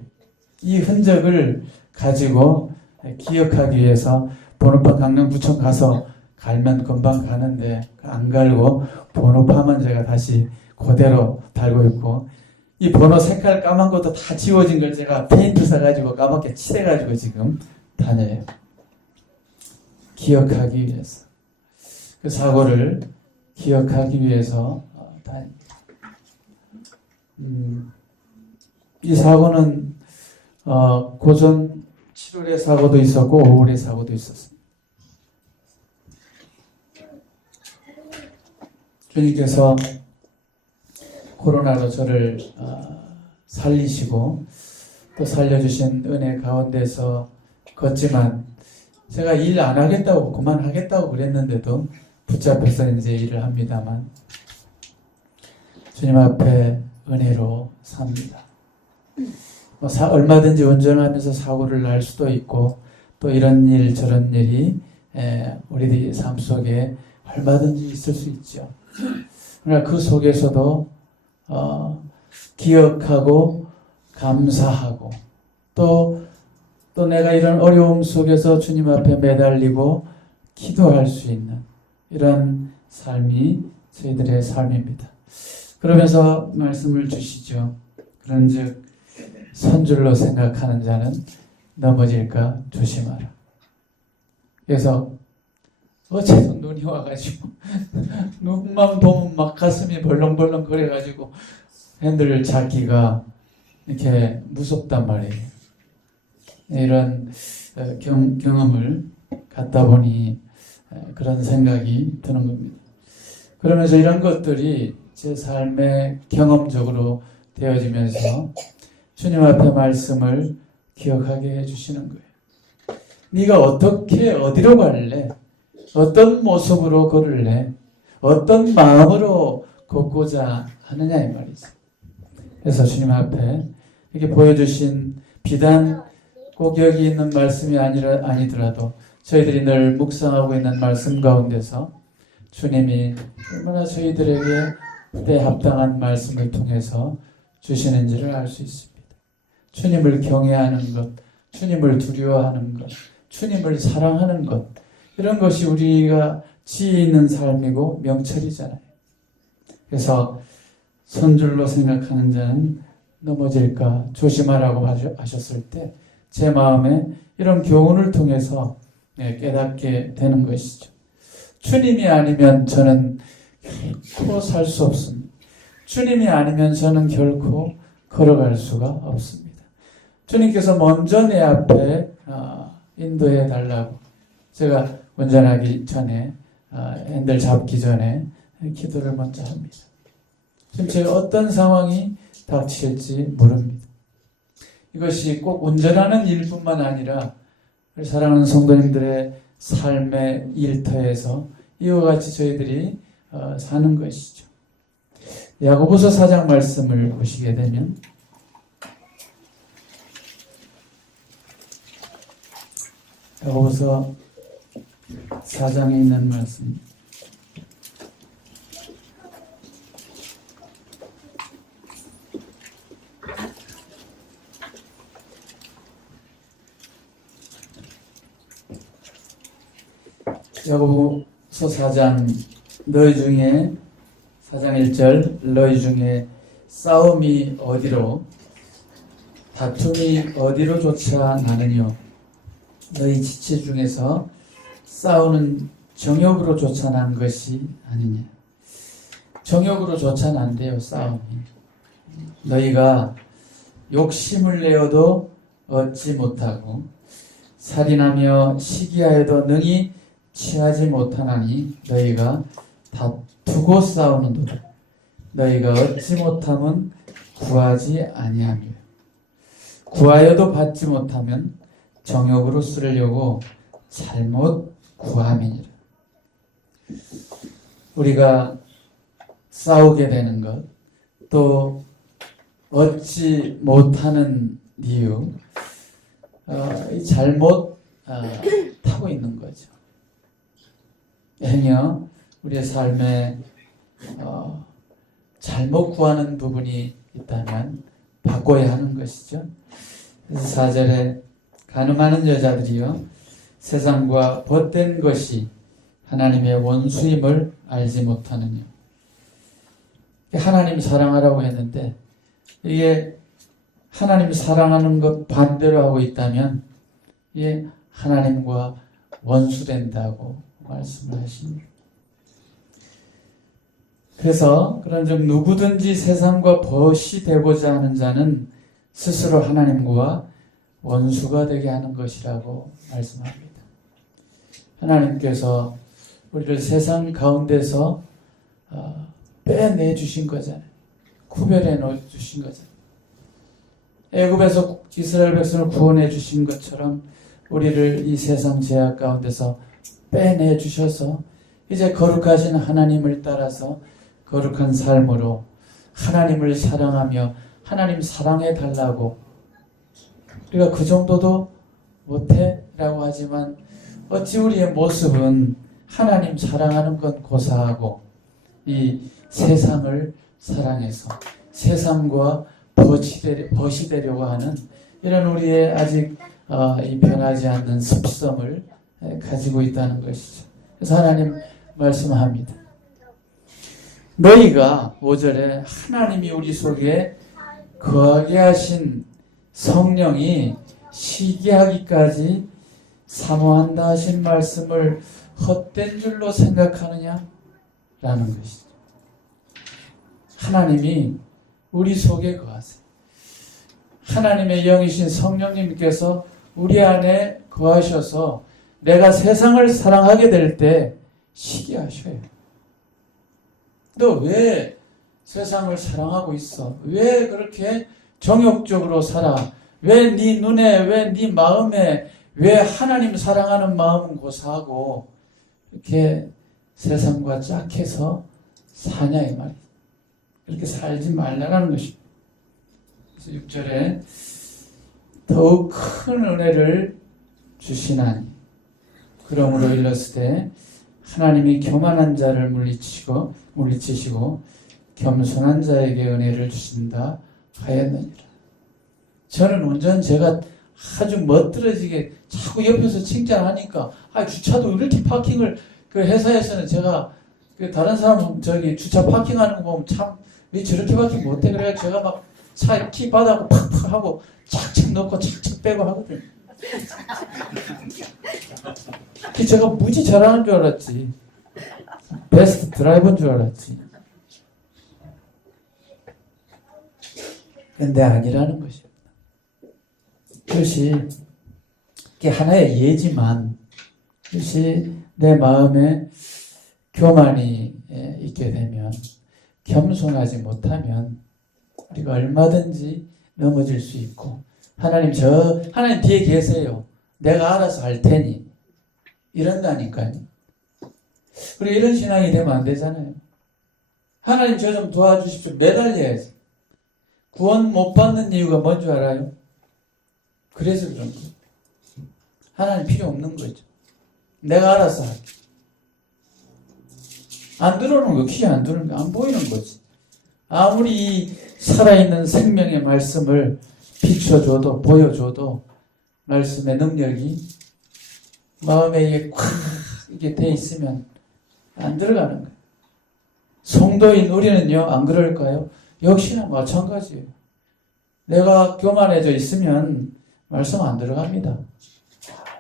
이 흔적을 가지고 기억하기 위해서 번호판 강릉구청 가서 갈면 금방 가는데 안 갈고 번호판만 제가 다시 그대로 달고 있고, 이 번호 색깔 까만 것도 다 지워진 걸 제가 페인트 사가지고 까맣게 칠해가지고 지금 다녀요. 기억하기 위해서. 그 사고를 기억하기 위해서 다닙니다. 이 사고는 고전 7월의 사고도 있었고 5월의 사고도 있었습니다. 주님께서 코로나로 저를 살리시고 또 살려주신 은혜 가운데서 걷지만, 제가 일 안 하겠다고 그만하겠다고 그랬는데도 붙잡혀서 이제 일을 합니다만 주님 앞에 은혜로 삽니다. 얼마든지 운전하면서 사고를 날 수도 있고 또 이런 일 저런 일이 우리들 삶 속에 얼마든지 있을 수 있죠. 그러나 그 속에서도 기억하고 감사하고 또 내가 이런 어려움 속에서 주님 앞에 매달리고 기도할 수 있는 이런 삶이 저희들의 삶입니다. 그러면서 말씀을 주시죠. 그런즉 선줄로 생각하는 자는 넘어질까 조심하라. 그래서 어제도 눈이 와가지고 눈만 보면 막 가슴이 벌렁벌렁 거려가지고 핸들을 잡기가 이렇게 무섭단 말이에요. 이런 경험을 갖다 보니 그런 생각이 드는 겁니다. 그러면서 이런 것들이 제 삶의 경험적으로 되어지면서 주님 앞에 말씀을 기억하게 해주시는 거예요. 네가 어떻게 어디로 갈래? 어떤 모습으로 걸을래? 어떤 마음으로 걷고자 하느냐 이 말이죠. 그래서 주님 앞에 이렇게 보여주신 비단 꼭 여기 있는 말씀이 아니더라도 저희들이 늘 묵상하고 있는 말씀 가운데서 주님이 얼마나 저희들에게 그때 합당한 말씀을 통해서 주시는지를 알 수 있습니다. 주님을 경외하는 것, 주님을 두려워하는 것, 주님을 사랑하는 것, 이런 것이 우리가 지혜 있는 삶이고 명철이잖아요. 그래서 선줄로 생각하는 자는 넘어질까 조심하라고 하셨을 때 제 마음에 이런 교훈을 통해서 깨닫게 되는 것이죠. 주님이 아니면 저는 결코 살 수 없습니다. 주님이 아니면 저는 결코 걸어갈 수가 없습니다. 주님께서 먼저 내 앞에 인도해 달라고 제가 운전하기 전에 핸들 잡기 전에 기도를 먼저 합니다. 지금 제가 어떤 상황이 닥칠지 모릅니다. 이것이 꼭 운전하는 일뿐만 아니라 사랑하는 성도님들의 삶의 일터에서 이와 같이 저희들이 사는 것이죠. 야고보서 4장 말씀을 보시게 되면 야고보서 4장에 있는 말씀 야고보서 4장 너희 중에 4장 1절 너희 중에 싸움이 어디로 다툼이 어디로 조차 나느뇨 너희 지체 중에서 싸우는 정욕으로 조차 난 것이 아니냐. 정욕으로 조차 난대요. 싸움이. 너희가 욕심을 내어도 얻지 못하고 살인하며 시기하여도 능히 취하지 못하나니 너희가 다투고 싸우는도다. 너희가 얻지 못하면 구하지 아니하며 구하여도 받지 못하면 정욕으로 쓰려고 잘못 구함이니라. 우리가 싸우게 되는 것, 또 얻지 못하는 이유, 이 잘못 타고 있는 거죠. 행여 우리의 삶에 잘못 구하는 부분이 있다면 바꿔야 하는 것이죠. 그래서 4절에 가늠하는 여자들이요 세상과 벗된 것이 하나님의 원수임을 알지 못하느냐. 하나님 사랑하라고 했는데 이게 하나님 사랑하는 것 반대로 하고 있다면 이게 하나님과 원수된다고 말씀을 하십니다. 그래서 그런즉 누구든지 세상과 벗이 되고자 하는 자는 스스로 하나님과 원수가 되게 하는 것이라고 말씀합니다. 하나님께서 우리를 세상 가운데서 빼내 주신 거잖아요. 구별해 놓아 주신 거잖아요. 애굽에서 이스라엘 백성을 구원해 주신 것처럼 우리를 이 세상 죄악 가운데서 빼내 주셔서 이제 거룩하신 하나님을 따라서 거룩한 삶으로 하나님을 사랑하며 하나님 사랑해 달라고 우리가 그 정도도 못해? 라고 하지만 어찌 우리의 모습은 하나님 사랑하는 건 고사하고 이 세상을 사랑해서 세상과 벗이 되려고 하는 이런 우리의 아직 이 변하지 않는 습성을 가지고 있다는 것이죠. 그래서 하나님 말씀합니다. 너희가 5절에 하나님이 우리 속에 거하게 하신 성령이 시기하기까지 사모한다 하신 말씀을 헛된 줄로 생각하느냐? 라는 것이죠. 하나님이 우리 속에 거하세요. 하나님의 영이신 성령님께서 우리 안에 거하셔서 내가 세상을 사랑하게 될 때 시기하셔요. 너 왜 세상을 사랑하고 있어? 왜 그렇게 정욕적으로 살아? 왜 네 눈에, 왜 네 마음에, 왜 하나님 사랑하는 마음은 고사하고 이렇게 세상과 짝해서 사냐 이 말이에요. 그렇게 살지 말라는 것입니다. 그래서 6절에 더욱 큰 은혜를 주시나니 그러므로 일렀으되 하나님이 교만한 자를 물리치시고 겸손한 자에게 은혜를 주신다 하였느니라. 저는 운전 제가 아주 멋들어지게 자꾸 옆에서 칭찬하니까 주차도 이렇게 파킹을 그 회사에서는 제가 그 다른 사람 주차 파킹하는 거 보면 참 왜 저렇게 파킹 못해 그래 제가 막 차 키 받아고 팍팍 하고 착착 넣고 착착 빼고 하거든요. 제가 무지 잘하는 줄 알았지. 베스트 드라이버인 줄 알았지. 근데 아니라는 것입니다. 그것이 하나의 예지만 그것이 내 마음에 교만이 있게 되면 겸손하지 못하면 우리가 얼마든지 넘어질 수 있고 하나님 뒤에 계세요. 내가 알아서 할 테니 이런다니까요. 우리 이런 신앙이 되면 안 되잖아요. 하나님 저 좀 도와주십시오. 매달려야지. 구원 못 받는 이유가 뭔 줄 알아요? 그래서 그런 거예요. 하나님 필요 없는 거죠. 내가 알아서 할게. 안 들어오는 거, 귀에 안 들어오는 거, 안 보이는 거지. 아무리 살아있는 생명의 말씀을 비춰줘도, 보여줘도, 말씀의 능력이 마음에 이게 콱, 이게 돼 있으면 안 들어가는 거예요. 성도인 우리는요, 안 그럴까요? 역시나 마찬가지예요. 내가 교만해져 있으면 말씀 안 들어갑니다.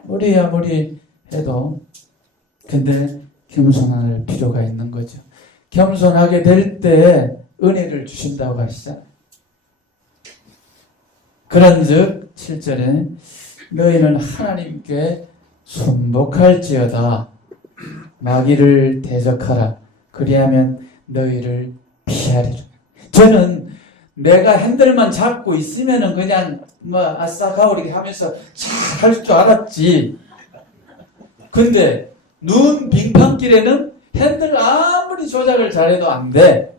아무리 해도. 근데 겸손할 필요가 있는 거죠. 겸손하게 될 때 은혜를 주신다고 하시잖아요. 그런즉 7절에 너희는 하나님께 순복할지어다 마귀를 대적하라 그리하면 너희를 피하리라. 저는 내가 핸들만 잡고 있으면은 그냥 아싸 가오리 하면서 잘 할 줄 알았지. 근데 눈 빙판길에는 핸들 아무리 조작을 잘해도 안 돼.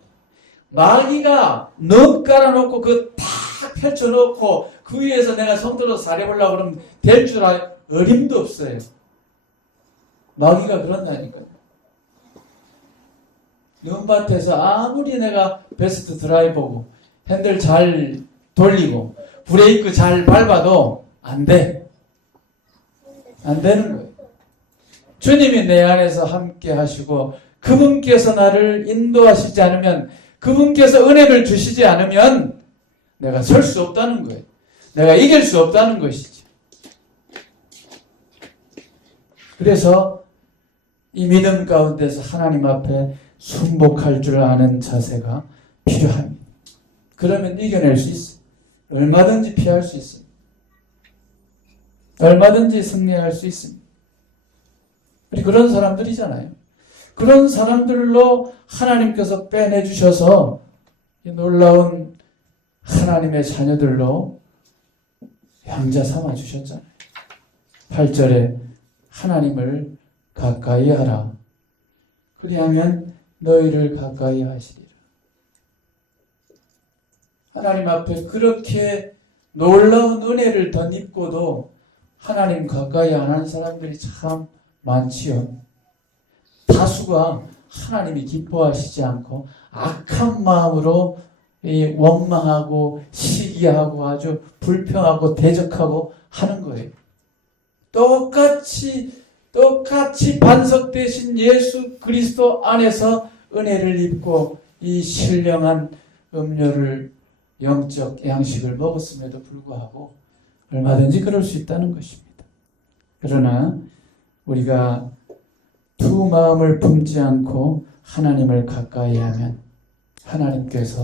마귀가 넉 깔아놓고 그 탁 펼쳐놓고 그 위에서 내가 손들어서 잘해보려고 그러면 될 줄 어림도 없어요. 마귀가 그런다니까요. 눈밭에서 아무리 내가 베스트 드라이버고 핸들 잘 돌리고 브레이크 잘 밟아도 안 돼. 안 되는 거예요. 주님이 내 안에서 함께 하시고 그분께서 나를 인도하시지 않으면, 그분께서 은혜를 주시지 않으면 내가 설 수 없다는 거예요. 내가 이길 수 없다는 것이죠. 그래서 이 믿음 가운데서 하나님 앞에 순복할 줄 아는 자세가 필요합니다. 그러면 이겨낼 수 있어요. 얼마든지 피할 수 있습니다. 얼마든지 승리할 수 있습니다. 우리 그런 사람들이잖아요. 그런 사람들로 하나님께서 빼내주셔서 이 놀라운 하나님의 자녀들로 양자 삼아 주셨잖아요. 8절에 하나님을 가까이 하라. 그리하면 너희를 가까이 하시리라. 하나님 앞에 그렇게 놀라운 은혜를 덧입고도 하나님 가까이 안 하는 사람들이 참 많지요. 다수가 하나님이 기뻐하시지 않고 악한 마음으로 원망하고 시기하고 아주 불평하고 대적하고 하는 거예요. 똑같이 반석되신 예수 그리스도 안에서 은혜를 입고 이 신령한 음료를, 영적 양식을 먹었음에도 불구하고 얼마든지 그럴 수 있다는 것입니다. 그러나 우리가 두 마음을 품지 않고 하나님을 가까이 하면 하나님께서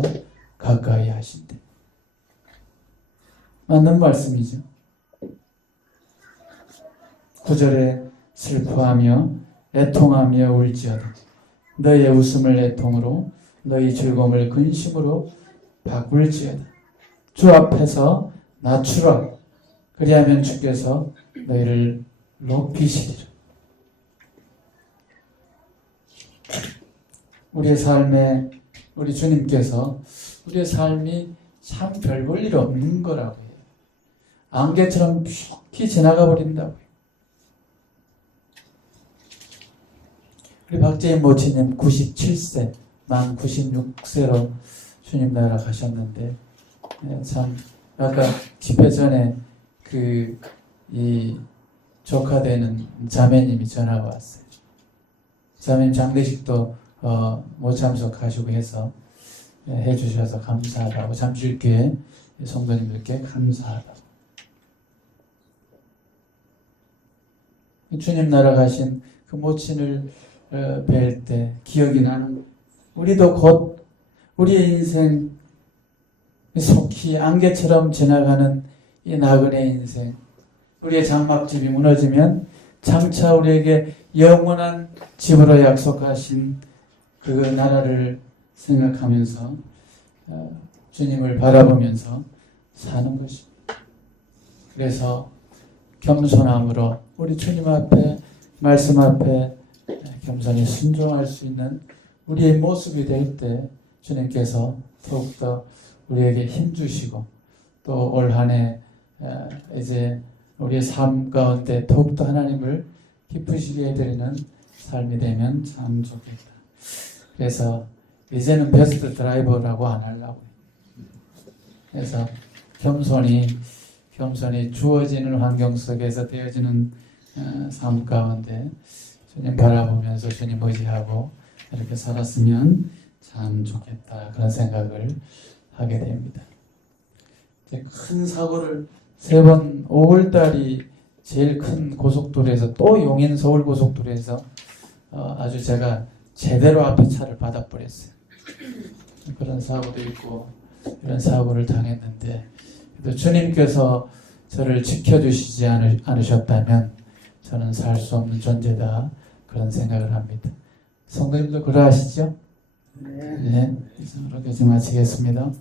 가까이 하신대. 맞는 말씀이죠. 9절에 슬퍼하며 애통하며 울지어다. 너희의 웃음을 애통으로, 너희 즐거움을 근심으로 바꿀지어다. 주 앞에서 낮추라. 그리하면 주께서 너희를 높이시리라. 우리의 삶에 우리 주님께서 우리의 삶이 참 별 볼 일 없는 거라고 해요. 안개처럼 휙 지나가 버린다고요. 우리 박재인 모치님 97세, 만 96세로 주님 나라 가셨는데, 참 아까 집회 전에 이 조카되는 자매님이 전화가 왔어요. 자매님 장례식도 못 참석하시고 해서 해주셔서 감사하다고, 잠실교회 성도님들께 감사하다고. 주님 나라 가신 그 모친을 뵐 때 기억이 나는, 우리도 곧 우리의 인생 속히 안개처럼 지나가는 이 나그네 인생, 우리의 장막집이 무너지면 장차 우리에게 영원한 집으로 약속하신 그 나라를 생각하면서 주님을 바라보면서 사는 것입니다. 그래서 겸손함으로 우리 주님 앞에, 말씀 앞에 겸손히 순종할 수 있는 우리의 모습이 될 때 주님께서 더욱더 우리에게 힘주시고, 또 올 한 해 이제 우리의 삶 가운데 더욱더 하나님을 기쁘시게 해드리는 삶이 되면 참 좋겠다. 그래서 이제는 베스트 드라이버라고 안 하려고. 그래서 겸손히 주어지는 환경 속에서 되어지는 삶 가운데 주님 바라보면서 주님 의지하고 이렇게 살았으면 참 좋겠다, 그런 생각을 하게 됩니다. 큰 사고를 3번, 5월달이 제일 큰 고속도로에서, 또 용인 서울 고속도로에서 아주 제가 제대로 앞에 차를 받아버렸어요. 그런 사고도 있고 이런 사고를 당했는데, 그래도 주님께서 저를 지켜주시지 않으셨다면 저는 살 수 없는 존재다, 그런 생각을 합니다. 성도님도 그러하시죠? 네. 그래서 그렇게 마치겠습니다.